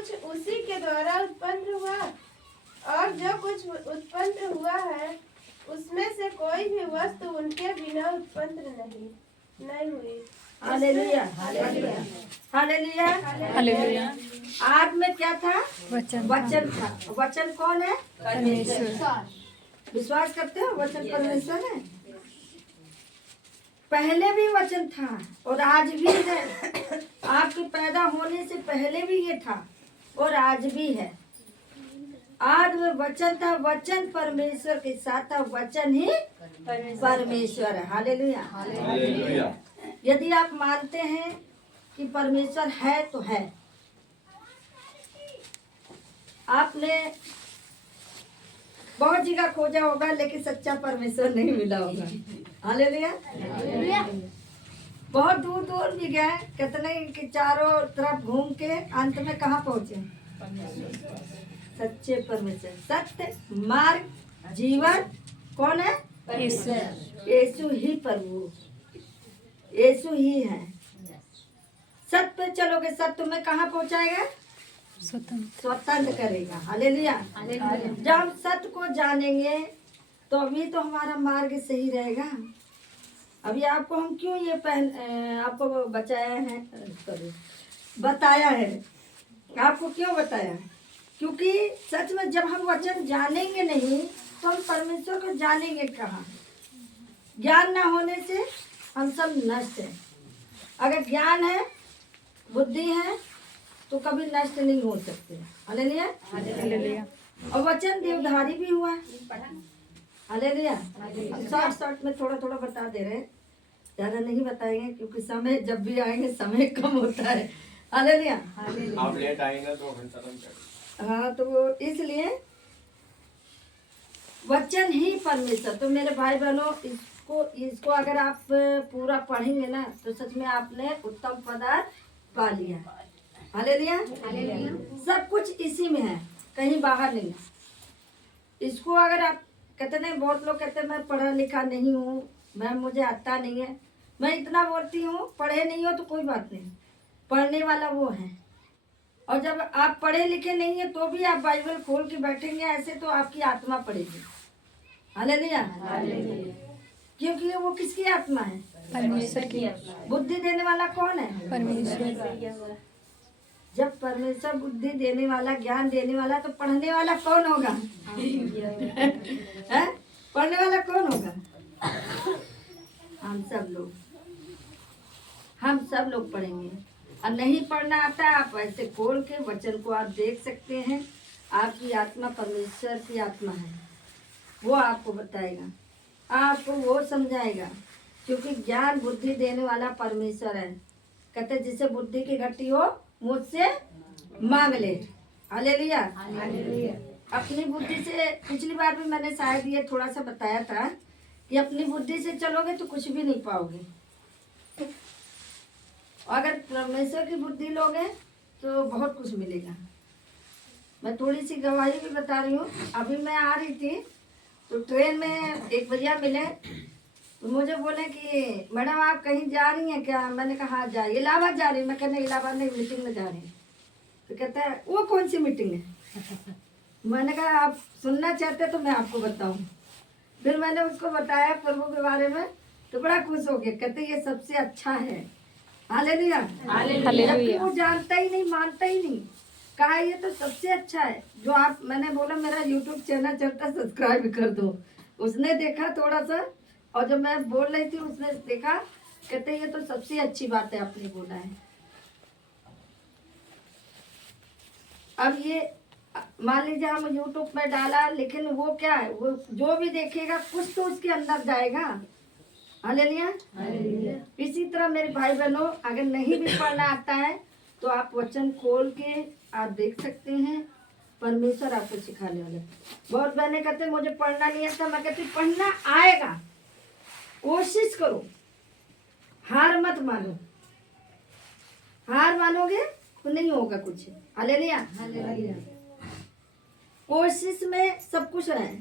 कुछ उसी के द्वारा उत्पन्न हुआ, और जो कुछ उत्पन्न हुआ है उसमें से कोई भी वस्तु उनके बिना उत्पन्न नहीं हुई। Hallelujah, hallelujah, hallelujah, hallelujah. आदि में क्या था? वचन वचन था। वचन कौन है? परमेश्वर। विश्वास करते हो वचन परमेश्वर है? पहले भी वचन था और आज भी है। आपके पैदा होने से पहले भी ये था और आज भी है। आज में वचन था, वचन परमेश्वर के साथ था, वचन ही परमेश्वर है। Hallelujah, hallelujah. यदि आप मानते हैं कि परमेश्वर है तो है। आपने बहुत जगह खोजा होगा लेकिन सच्चा परमेश्वर नहीं मिला होगा। हालेलुया, बहुत दूर दूर भी गए, कितने के चारों तरफ घूम के अंत में कहाँ पहुंचे? सच्चे परमेश्वर, सत्य, मार्ग, जीवन कौन है? यीशु ही प्रभु, यीशु ही है। सत्य पे चलोगे, सत्य तुम्हें कहाँ पहुँचाएगा? स्वतंत्र करेगा। हालेलुया। जब हम सत्य को जानेंगे तो अभी तो हमारा मार्ग सही रहेगा। अभी आपको हम क्यों ये आपको बताया है। आपको क्यों बताया? क्योंकि सच में जब हम वचन जानेंगे नहीं तो हम परमेश्वर को जानेंगे कहाँ? ज्ञान ना होने से हम सब नष्ट हैं। अगर ज्ञान है, बुद्धि है तो कभी नष्ट नहीं हो सकते। Hallelujah, hallelujah. और वचन देवधारी भी हुआ। हालेलुया। हम शॉर्ट में थोड़ा थोड़ा बता दे रहे हैं, ज़्यादा नहीं बताएंगे क्योंकि समय जब भी आएंगे समय कम होता है। हालेलुया। आप लेट आएंगे तो फिर शर्म करें। हाँ, तो वो इसलिए वचन ही परमेश्वर। तो मेरे भाई बहनों, इसको अगर आप पूरा पढ़ेंगे ना तो सच में आपने उत्तम पदार्थ पा लिया। हालेलुया, सब कुछ इसी में है, कहीं बाहर नहीं। इसको अगर आप कहते नहीं, बहुत लोग कहते हैं मैं पढ़ा लिखा नहीं हूँ, मुझे आता नहीं है। मैं इतना बोलती हूँ, पढ़े नहीं हो तो कोई बात नहीं, पढ़ने वाला वो है। और जब आप पढ़े लिखे नहीं है तो भी आप बाइबल खोल के बैठेंगे ऐसे तो आपकी आत्मा पढ़ेगी। हालेलुया, क्योंकि वो किसकी आत्मा है? परमेश्वर की। बुद्धि देने वाला कौन है? परमेश्वर। जब परमेश्वर बुद्धि देने वाला, ज्ञान देने वाला, तो पढ़ने वाला कौन होगा? है? पढ़ने वाला कौन होगा? हम सब लोग पढ़ेंगे। और नहीं पढ़ना आता, आप ऐसे खोल के वचन को आप देख सकते हैं। आपकी आत्मा परमेश्वर की आत्मा है, वो आपको बताएगा, आपको वो समझाएगा। क्योंकि ज्ञान बुद्धि देने वाला परमेश्वर है। कहते जिसे बुद्धि की घटी हो मुझसे मांग ले। हालेलुया। अपनी बुद्धि से, पिछली बार भी मैंने शायद ये थोड़ा सा बताया था कि अपनी बुद्धि से चलोगे तो कुछ भी नहीं पाओगे। अगर परमेश्वर की बुद्धि लोगे तो बहुत कुछ मिलेगा। मैं थोड़ी सी गवाही भी बता रही हूँ। अभी मैं आ रही थी तो ट्रेन में एक भैया मिले, तो मुझे बोले कि मैडम आप कहीं जा रही हैं क्या? मैंने कहा हाँ जा, इलाहाबाद जा रही। मैं कहने इलाहाबाद नहीं, मीटिंग में जा रही हूँ। तो कहता है वो कौन सी मीटिंग है? मैंने कहा आप सुनना चाहते तो मैं आपको बताऊं। फिर मैंने उसको बताया प्रभु के बारे में तो बड़ा खुश हो गया। कहते ये सबसे अच्छा है। Hallelujah, hallelujah. वो जानता ही नहीं, मानता ही नहीं, कहा ये तो सबसे अच्छा है। जो आप, मैंने बोला मेरा यूट्यूब चैनल चलता, सब्सक्राइब कर दो। उसने देखा थोड़ा सा, और जब मैं बोल रही थी उसने देखा, कहते ये तो सबसे अच्छी बात है आपने बोला है। अब ये मान लीजिए हम यूट्यूब में डाला, लेकिन वो क्या है, वो जो भी देखेगा कुछ तो उसके अंदर जाएगा। हालेलुया। इसी तरह मेरे भाई बहनों, अगर नहीं भी पढ़ना आता है तो आप वचन खोल के आप देख सकते हैं, परमेश्वर आपको सिखाने वाले। बहुत बहने कहते हैं मुझे पढ़ना नहीं आता। मैं कहती पढ़ना आएगा, कोशिश करो, हार मत मानो। हार मानोगे तो नहीं होगा कुछ। हालेलुया, कोशिश में सब कुछ रहे।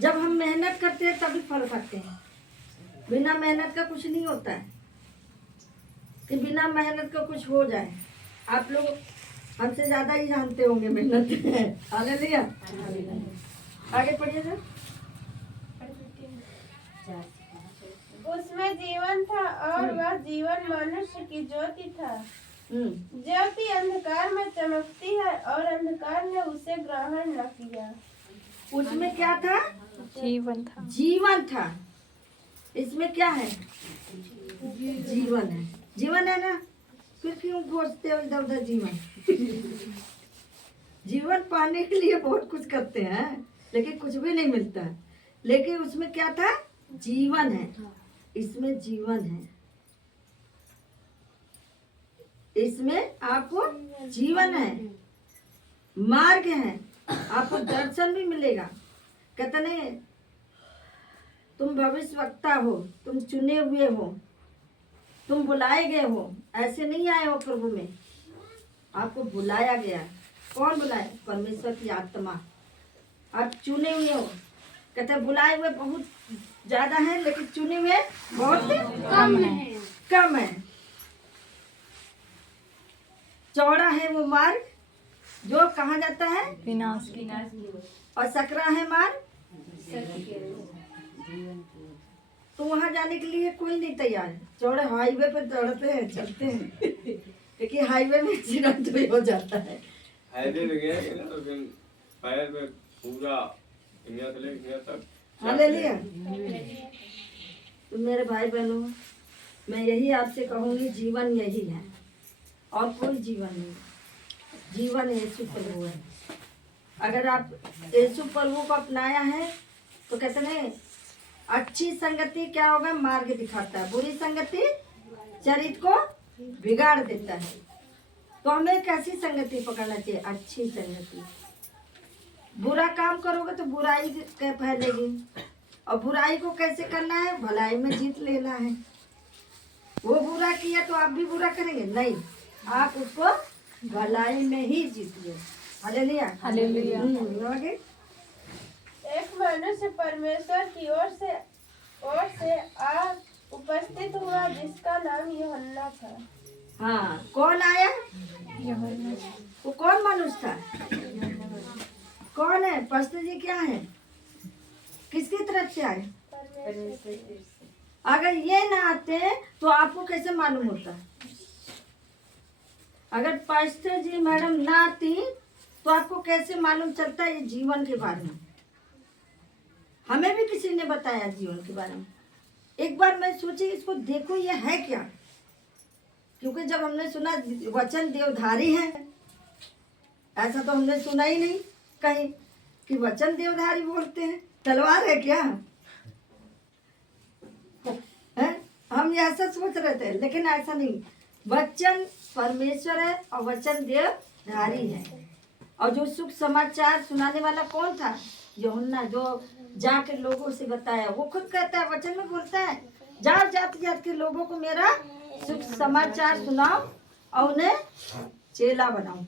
जब हम मेहनत करते हैं तभी फल पाते हैं। बिना मेहनत का कुछ नहीं होता है कि बिना मेहनत का कुछ हो जाए। आप लोग हमसे ज्यादा ही जानते होंगे मेहनत। हालेलुया। आगे पढ़िए सर। उसमें जीवन था और वह जीवन मनुष्य की ज्योति था। ज्योति अंधकार में चमकती है और अंधकार ने उसे ग्रहण न किया। उसमें क्या था? जीवन था। जीवन था। इसमें क्या है? जीवन है। जीवन है ना, फिर क्यों खोजते हो इधर उधर जीवन? जीवन पाने के लिए बहुत कुछ करते हैं लेकिन कुछ भी नहीं मिलता। लेकिन उसमें क्या था? जीवन है। इसमें जीवन है, इसमें आपको जीवन है, मार्ग है, आपको दर्शन भी मिलेगा। कहते नहीं, तुम भविष्यवक्ता हो, तुम चुने हुए हो, तुम बुलाए गए हो। ऐसे नहीं आए हो प्रभु में, आपको बुलाया गया। कौन बुलाए? परमेश्वर की आत्मा। आप चुने हुए हो। कहते बुलाए हुए बहुत ज्यादा है लेकिन चुने हुए बहुत कम है। चौड़ा है वो मार्ग जो कहाँ जाता है? विनाश। और सकरा है मार्ग तो वहाँ जाने के लिए कोई नहीं तैयार है। चौड़े हाईवे पे दौड़ते हैं, चलते हैं लेकिन हाईवे में एक्सीडेंट भी हो जाता है। हाईवे में गए ना तो फिर पैर में पूरा इंडिया से लेकर इंडिया तक। हालेलुया। तो मेरे भाई बहनों, मैं यही आपसे कहूँगी, जीवन यही है और कोई जीवन नहीं। जीवन यीशु प्रभु है। अगर आप यीशु प्रभु को अपनाया है तो कहते नहीं, अच्छी संगति क्या होगा? मार्ग दिखाता है, बुरी संगति चरित्र को बिगाड़ देता है। तो हमें कैसी संगति पकड़ना चाहिए? अच्छी संगति। बुरा काम करोगे तो बुराई फैलेगी, और बुराई को कैसे करना है? भलाई में जीत लेना है। वो बुरा किया तो आप भी बुरा करेंगे? नहीं, आप उसको भलाई में ही जीतिए। हालेलुया। हालेलुया। आगे। एक मनुष्य परमेश्वर की ओर से आ उपस्थित हुआ जिसका नाम यूहन्ना था। हाँ, कौन आया? यूहन्ना। वो कौन मनुष्य था? कौन है? पास्टर जी क्या है? किसकी तरफ से आए? अगर ये ना आते तो आपको कैसे मालूम होता? अगर पास्टर जी मैडम ना आती तो आपको कैसे मालूम चलता ये जीवन के बारे में? हमें भी किसी ने बताया जीवन के बारे में। एक बार मैं सोची इसको देखो ये है क्या, क्योंकि जब हमने सुना वचन देवधारी है, ऐसा तो हमने सुना ही नहीं कहीं कि वचन देवधारी बोलते हैं। तलवार है क्या है? हम ऐसा सोच रहे थे लेकिन ऐसा नहीं। वचन परमेश्वर है और वचन देवधारी है। और जो सुख समाचार सुनाने वाला कौन था? यूहन्ना, जो जाके लोगों से बताया। वो खुद कहता है, वचन में बोलता है, जाओ जात जात के लोगों को मेरा सुख समाचार सुनाओ और उन्हें चेला बनाओ।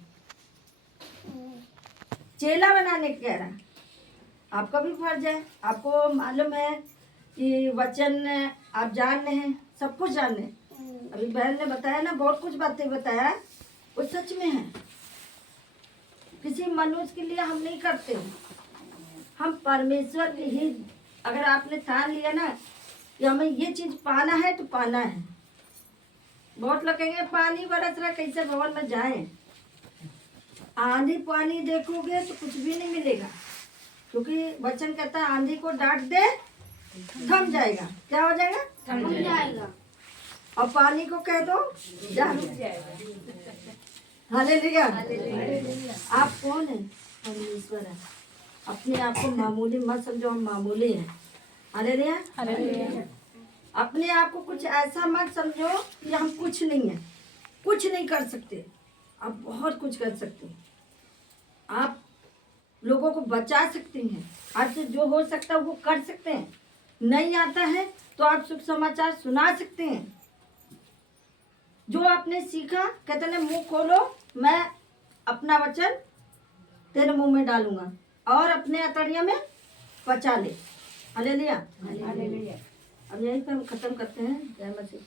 चेला बनाने कह रहा। आपका भी फर्ज है। आपको मालूम है कि वचन आप जान रहे हैं, सब कुछ जान रहे हैं। अभी बहन ने बताया ना, बहुत कुछ बातें बताया, वो सच में है। किसी मनुष्य के लिए हम नहीं करते हैं, हम परमेश्वर के ही। अगर आपने ठान लिया ना कि हमें ये चीज पाना है तो पाना है। बहुत लोग कहेंगे पानी बरस रहा, कैसे भवन में जाएं? आंधी पानी देखोगे तो कुछ भी नहीं मिलेगा, क्योंकि वचन कहता है आंधी को डांट दे थम जाएगा। क्या हो जाएगा? थम जाएगा। और पानी को कह दो जा रुक जाएगा। हालेलुया। आप कौन है? परमेश्वर है। अपने आप को मामूली मत समझो, हम मामूली हैं। हालेलुया। हालेलुया। अपने आप को कुछ ऐसा मत समझो कि हम कुछ नहीं है, कुछ नहीं कर सकते। आप बहुत कुछ कर सकते हैं। आप लोगों को बचा सकते हैं, आपसे जो हो सकता है वो कर सकते हैं। नहीं आता है तो आप सुख समाचार सुना सकते हैं। जो आपने सीखा, कहते हैं मुंह खोलो, मैं अपना वचन तेरे मुंह में डालूंगा और अपने अतड़िया में पचा ले। हालेलुया। अब यहीं पे हम खत्म करते हैं। जय मसीह।